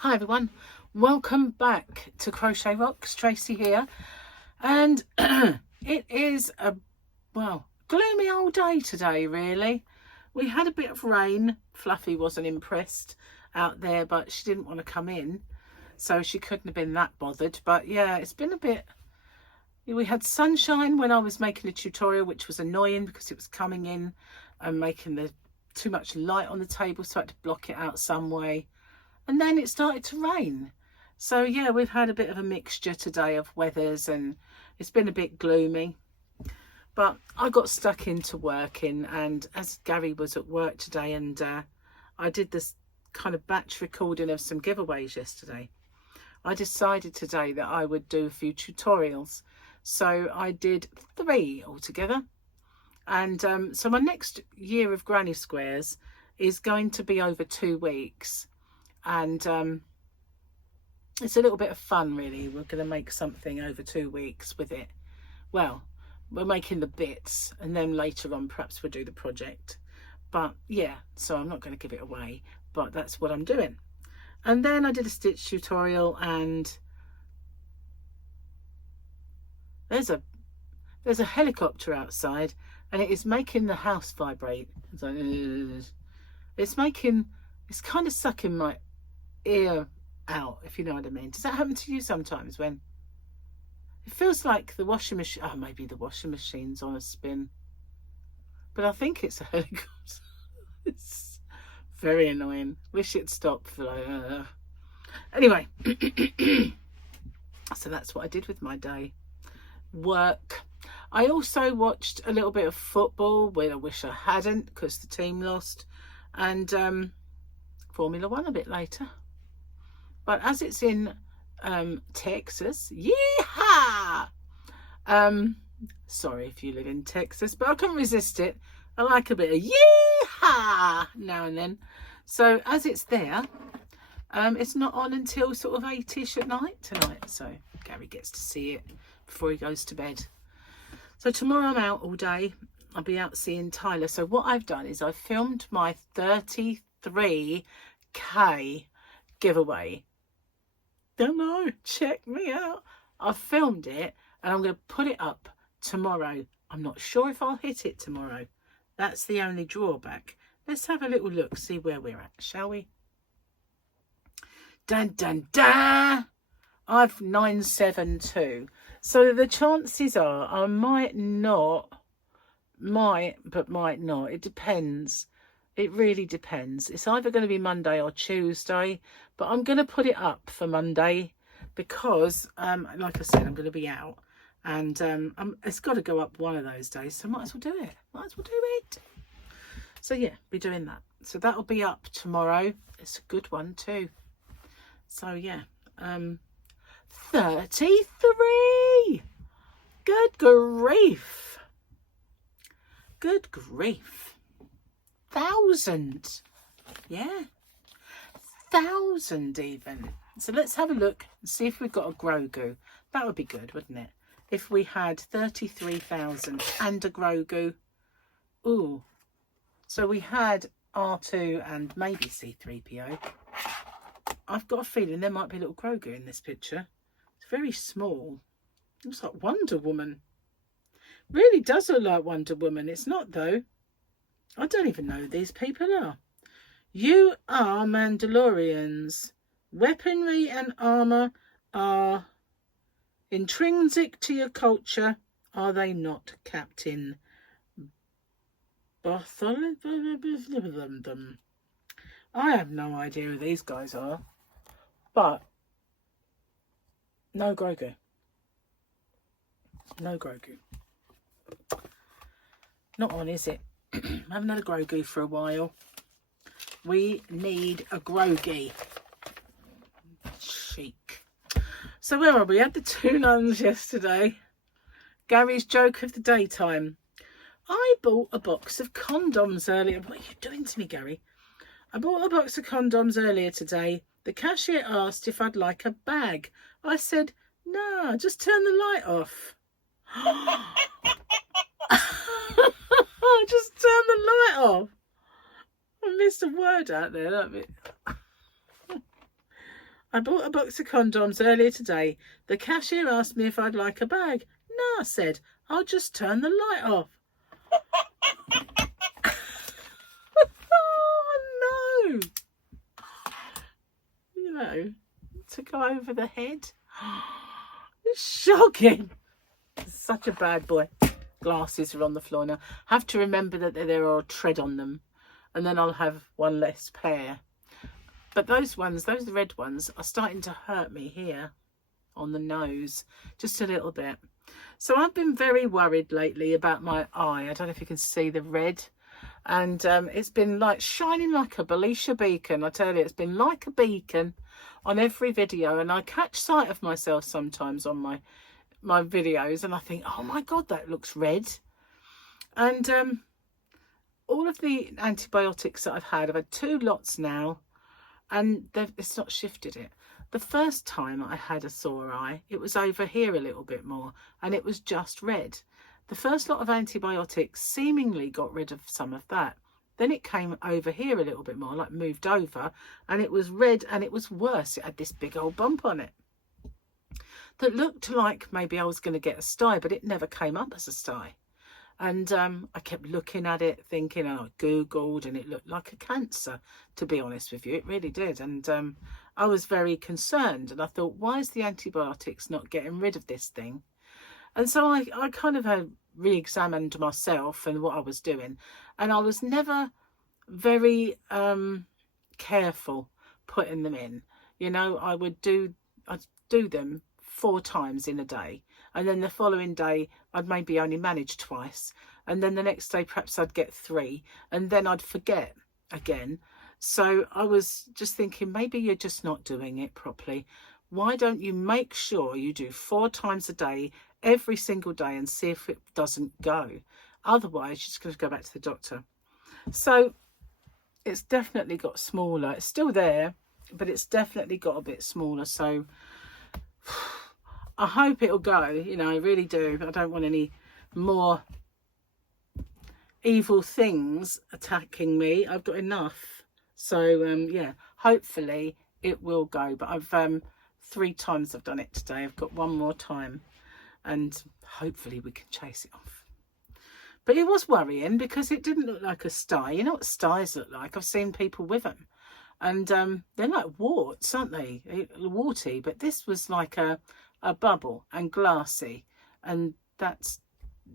Hi everyone, welcome back to Crochet Rocks. Tracy here, and it is a gloomy old day today. Really, we had a bit of rain. Fluffy wasn't impressed out there, but she didn't want to come in, so she couldn't have been that bothered. But yeah, it's been a bit. We had sunshine when I was making a tutorial, which was annoying because it was coming in and making too much light on the table, so I had to block it out some way. And then it started to rain. So yeah, we've had a bit of a mixture today of weathers, and it's been a bit gloomy. But I got stuck into working, and as Gary was at work today, and I did this kind of batch recording of some giveaways yesterday, I decided today that I would do a few tutorials. So I did 3 altogether. And so my next year of Granny Squares is going to be over 2 weeks. And it's a little bit of fun, really. We're going to make something over 2 weeks with it. Well, we're making the bits, and then later on perhaps we'll do the project. But yeah, so I'm not going to give it away, but that's what I'm doing. And then I did a stitch tutorial, and there's a helicopter outside, and it is making the house vibrate. It's kind of sucking my ear out, if you know what I mean. Does that happen to you sometimes when it feels like the washing machine? Oh, maybe the washing machine's on a spin, but I think it's a helicopter. It's very annoying. Wish it stopped for anyway. So that's what I did with my day. Work. I also watched a little bit of football, when I wish I hadn't, because the team lost, and Formula 1 a bit later. But as it's in Texas, yeehaw! Sorry if you live in Texas, but I couldn't resist it. I like a bit of yeehaw now and then. So as it's there, it's not on until sort of 8ish at night tonight. So Gary gets to see it before he goes to bed. So tomorrow I'm out all day. I'll be out seeing Tyler. So what I've done is I've filmed my 33K giveaway. Don't know, check me out. I've filmed it, and I'm going to put it up tomorrow. I'm not sure if I'll hit it tomorrow. That's the only drawback. Let's have a little look, see where we're at, shall we? Dun dun dun! I've 972. So the chances are I might not. It depends. It really depends. It's either going to be Monday or Tuesday, but I'm going to put it up for Monday because, like I said, I'm going to be out, and it's got to go up one of those days, so might as well do it. So yeah, be doing that. So that'll be up tomorrow. It's a good one too. So yeah, 33. Good grief. Good grief. 1,000. Yeah, 1,000 even. So let's have a look and see if we've got a Grogu. That would be good, wouldn't it? If we had 33,000 and a Grogu. Ooh. So we had R2 and maybe C3PO. I've got a feeling there might be a little Grogu in this picture. It's very small. Looks like Wonder Woman. Really does look like Wonder Woman. It's not though. I don't even know who these people are. You are Mandalorians. Weaponry and armor are intrinsic to your culture, are they not, Captain Bartholomew? I have no idea who these guys are, but no Grogu. No Grogu. Not on, is it? I haven't had a Grogu for a while. We need a Grogi. Chic. So where are we? We had the 2 nuns yesterday. Gary's joke of the daytime. I bought a box of condoms earlier. What are you doing to me, Gary? I bought a box of condoms earlier today. The cashier asked if I'd like a bag. I said, no, just turn the light off. Just turn the light off. I missed a word out there, that bit. I bought a box of condoms earlier today. The cashier asked me if I'd like a bag. No, I said, I'll just turn the light off. Oh, no. You know, to go over the head. It's shocking. Such a bad boy. Glasses are on the floor now. Have to remember that there are tread on them, and then I'll have one less pair. But those ones, those red ones, are starting to hurt me here on the nose, just a little bit. So I've been very worried lately about my eye. I don't know if you can see the red, and it's been like shining like a Belisha beacon. I tell you, it's been like a beacon on every video, and I catch sight of myself sometimes on my videos, and I think, oh my god, that looks red. And all of the antibiotics that I've had 2 lots now, and it's not shifted it. The first time I had a sore eye, it was over here a little bit more, and it was just red. The first lot of antibiotics seemingly got rid of some of that. Then it came over here a little bit more, like moved over, and it was red, and it was worse. It had this big old bump on it that looked like maybe I was going to get a sty, but it never came up as a sty. And I kept looking at it, thinking, I Googled, and it looked like a cancer, to be honest with you. It really did. And I was very concerned. And I thought, why is the antibiotics not getting rid of this thing? And so I kind of had re-examined myself and what I was doing. And I was never very careful putting them in. You know, I'd do them 4 times in a day, and then the following day I'd maybe only manage twice, and then the next day perhaps I'd get 3, and then I'd forget again. So I was just thinking, maybe you're just not doing it properly. Why don't you make sure you do 4 times a day every single day and see if it doesn't go? Otherwise you're just going to go back to the doctor. So it's definitely got smaller. It's still there, but it's definitely got a bit smaller. So I hope it'll go, you know, I really do. I don't want any more evil things attacking me. I've got enough. So, yeah, hopefully it will go. But I've 3 times I've done it today. I've got 1 more time, and hopefully we can chase it off. But it was worrying because it didn't look like a sty. You know what styes look like? I've seen people with them. And they're like warts, aren't they? Warty. But this was like a bubble and glassy, and that's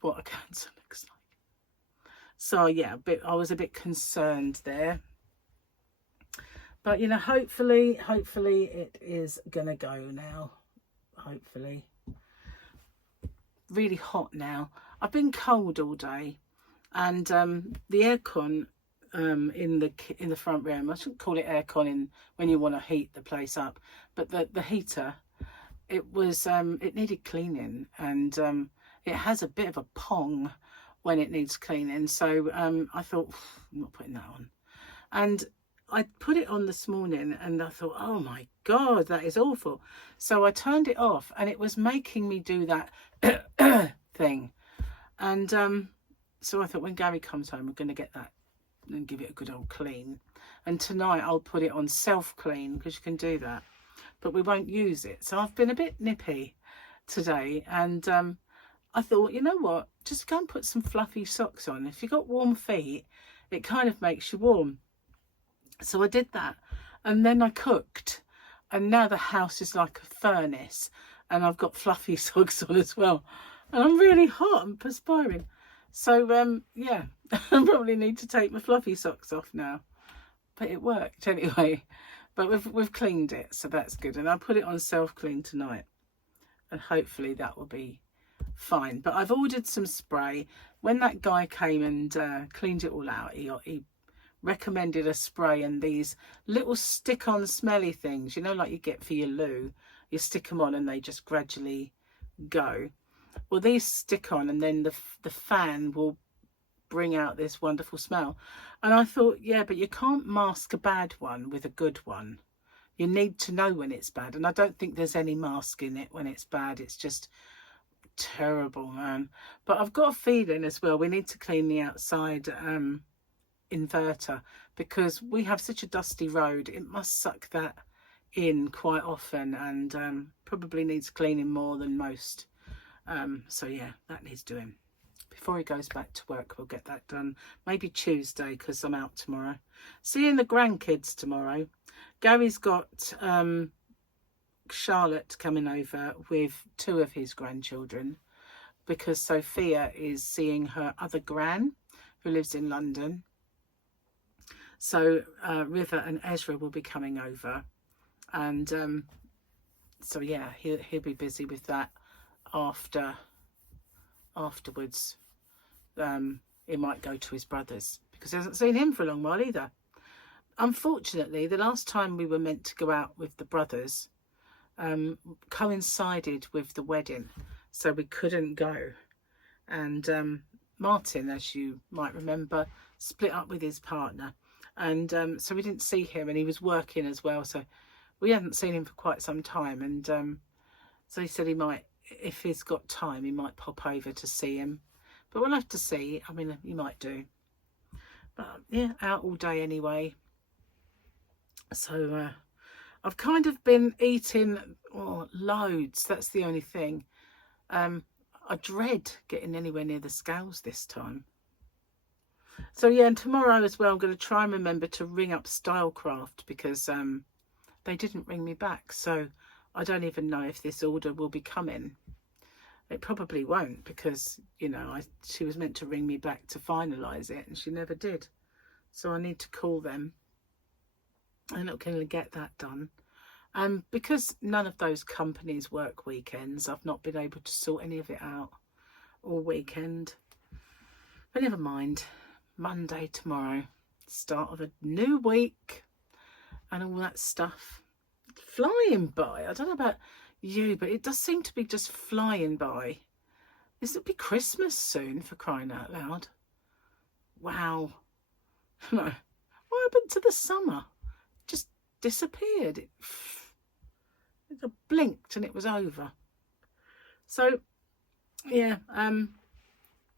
what a cancer looks like. So yeah, I was a bit concerned there, but you know, hopefully it is gonna go now. Hopefully. Really hot now. I've been cold all day, and the aircon in the front room, I shouldn't call it aircon when you want to heat the place up, but the heater, it needed cleaning, and it has a bit of a pong when it needs cleaning. So I thought, I'm not putting that on. And I put it on this morning, and I thought, oh my god, that is awful. So I turned it off, and it was making me do that thing. And so I thought, when Gary comes home, we're going to get that and give it a good old clean. And tonight I'll put it on self-clean, because you can do that, but we won't use it. So I've been a bit nippy today, and I thought, you know what, just go and put some fluffy socks on. If you've got warm feet, it kind of makes you warm. So I did that, and then I cooked, and now the house is like a furnace, and I've got fluffy socks on as well, and I'm really hot. I'm perspiring. So yeah, I probably need to take my fluffy socks off now, but it worked anyway. But we've cleaned it, so that's good. And I'll put it on self-clean tonight, and hopefully that will be fine. But I've ordered some spray. When that guy came and cleaned it all out, he recommended a spray and these little stick-on smelly things, you know, like you get for your loo. You stick them on and they just gradually go. Well, these stick on, and then the fan will bring out this wonderful smell. And I thought, yeah, but you can't mask a bad one with a good one. You need to know when it's bad, and I don't think there's any mask in it when it's bad. It's just terrible, man. But I've got a feeling as well, we need to clean the outside inverter, because we have such a dusty road. It must suck that in quite often, and probably needs cleaning more than most. So yeah, that needs doing. Before he goes back to work, we'll get that done. Maybe Tuesday, because I'm out tomorrow. Seeing the grandkids tomorrow. Gary's got Charlotte coming over with 2 of his grandchildren, because Sophia is seeing her other gran, who lives in London. So River and Ezra will be coming over. And so yeah, he'll be busy with that afterwards. He might go to his brother's, because he hasn't seen him for a long while either. Unfortunately, the last time we were meant to go out with the brothers coincided with the wedding, so we couldn't go. And Martin, as you might remember, split up with his partner, and so we didn't see him, and he was working as well, so we hadn't seen him for quite some time. And so he said he might, if he's got time, he might pop over to see him. But we'll have to see. I mean, you might do. But yeah, out all day anyway. So I've kind of been eating loads. That's the only thing. I dread getting anywhere near the scales this time. So yeah, and tomorrow as well, I'm going to try and remember to ring up Stylecraft, because they didn't ring me back. So I don't even know if this order will be coming. It probably won't, because, you know, she was meant to ring me back to finalise it, and she never did. So I need to call them and not going to get that done. Because none of those companies work weekends, I've not been able to sort any of it out all weekend. But never mind. Monday tomorrow, start of a new week and all that stuff. Flying by. I don't know about you, but it does seem to be just flying by. This will be Christmas soon, for crying out loud. Wow. No. What happened to the summer? Just disappeared. It blinked and it was over. So yeah,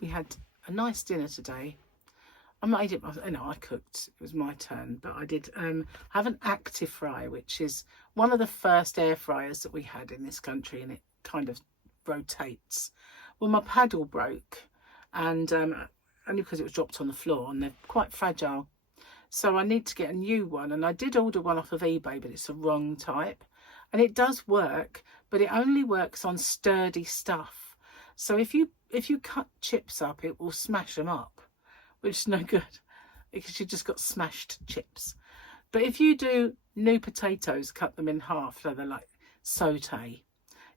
we had a nice dinner today. I made it, I cooked, it was my turn, but I did have an active fry, which is one of the first air fryers that we had in this country, and it kind of rotates. Well, my paddle broke, and only because it was dropped on the floor, and they're quite fragile. So I need to get a new one, and I did order one off of eBay, but it's the wrong type. And it does work, but it only works on sturdy stuff. So if you cut chips up, it will smash them up, which is no good, because you just got smashed chips. But if you do new potatoes, cut them in half so they're like saute,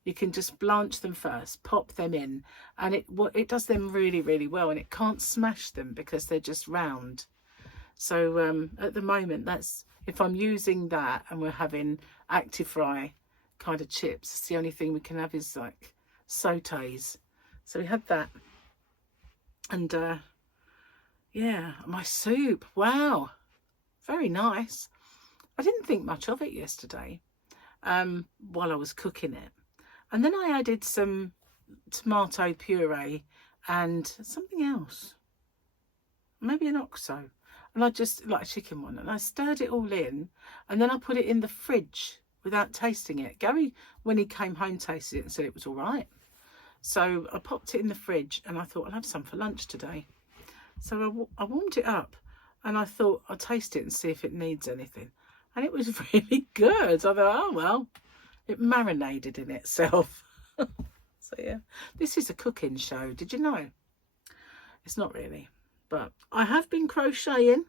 you can just blanch them first, pop them in, and it does them really, really well, and it can't smash them because they're just round. So at the moment, that's, if I'm using that and we're having active fry kind of chips, it's the only thing we can have is like sautés. So we had that. And yeah, my soup, wow, very nice. I didn't think much of it yesterday while I was cooking it. And then I added some tomato puree and something else, maybe an oxo. And I just, like a chicken one, and I stirred it all in, and then I put it in the fridge without tasting it. Gary, when he came home, tasted it and said it was all right. So I popped it in the fridge, and I thought I'll have some for lunch today. So I warmed it up, and I thought I'll taste it and see if it needs anything. And it was really good. I thought, oh well, it marinated in itself. So yeah, this is a cooking show. Did you know? It's not really. But I have been crocheting.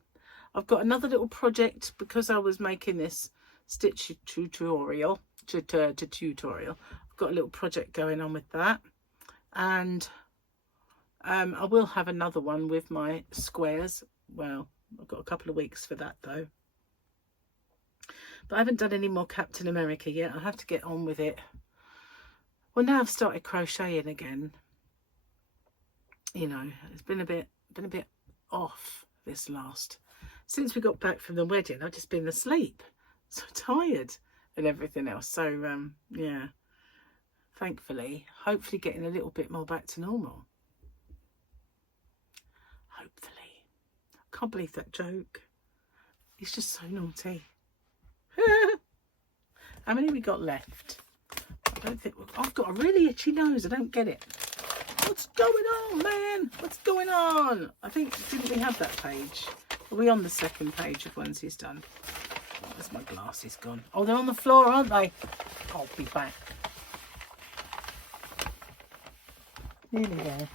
I've got another little project because I was making this stitch tutorial. I've got a little project going on with that. And I will have another one with my squares. Well, I've got a couple of weeks for that though. But I haven't done any more Captain America yet. I have to get on with it. Well, now I've started crocheting again. You know, it's been a bit off this since we got back from the wedding. I've just been asleep, so tired and everything else. So yeah, thankfully, hopefully getting a little bit more back to normal. Hopefully. I can't believe that joke. It's just so naughty. How many we got left? I don't think I've got a really itchy nose. I don't get it. What's going on, man? What's going on? I think, didn't we have that page? Are we on the second page of ones he's done? Oh, where's my glasses gone? Oh, they're on the floor, aren't they? I'll be back. Nearly there.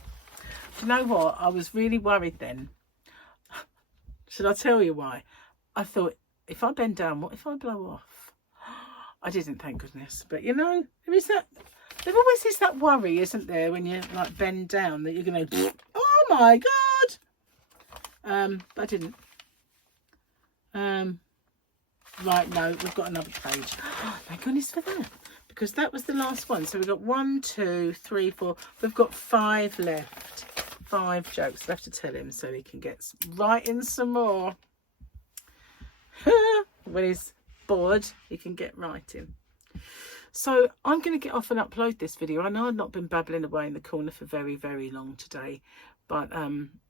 Do you know what? I was really worried then. Should I tell you why? I thought, if I bend down, what if I blow off? I didn't, thank goodness. But you know, there always is that worry, isn't there, when you like bend down, that you're going to, oh my God. But I didn't. Right, no, we've got another page. Thank goodness for that. Because that was the last one. So we've got 1, 2, 3, 4. We've got 5 left. 5 jokes left to tell him so he can get writing some more. When he's bored, he can get writing. So I'm going to get off and upload this video. I know I've not been babbling away in the corner for very, very long today. But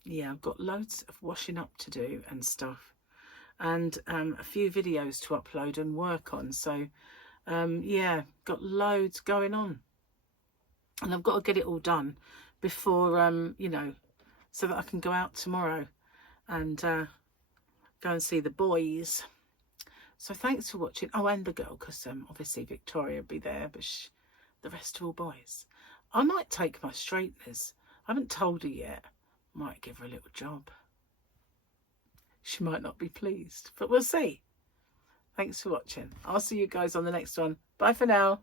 yeah, I've got loads of washing up to do and stuff. And a few videos to upload and work on. So yeah, got loads going on. And I've got to get it all done before, you know, so that I can go out tomorrow and go and see the boys. So thanks for watching. Oh, and the girl, because obviously Victoria will be there, but the rest are all boys. I might take my straighteners. I haven't told her yet. Might give her a little job. She might not be pleased, but we'll see. Thanks for watching. I'll see you guys on the next one. Bye for now.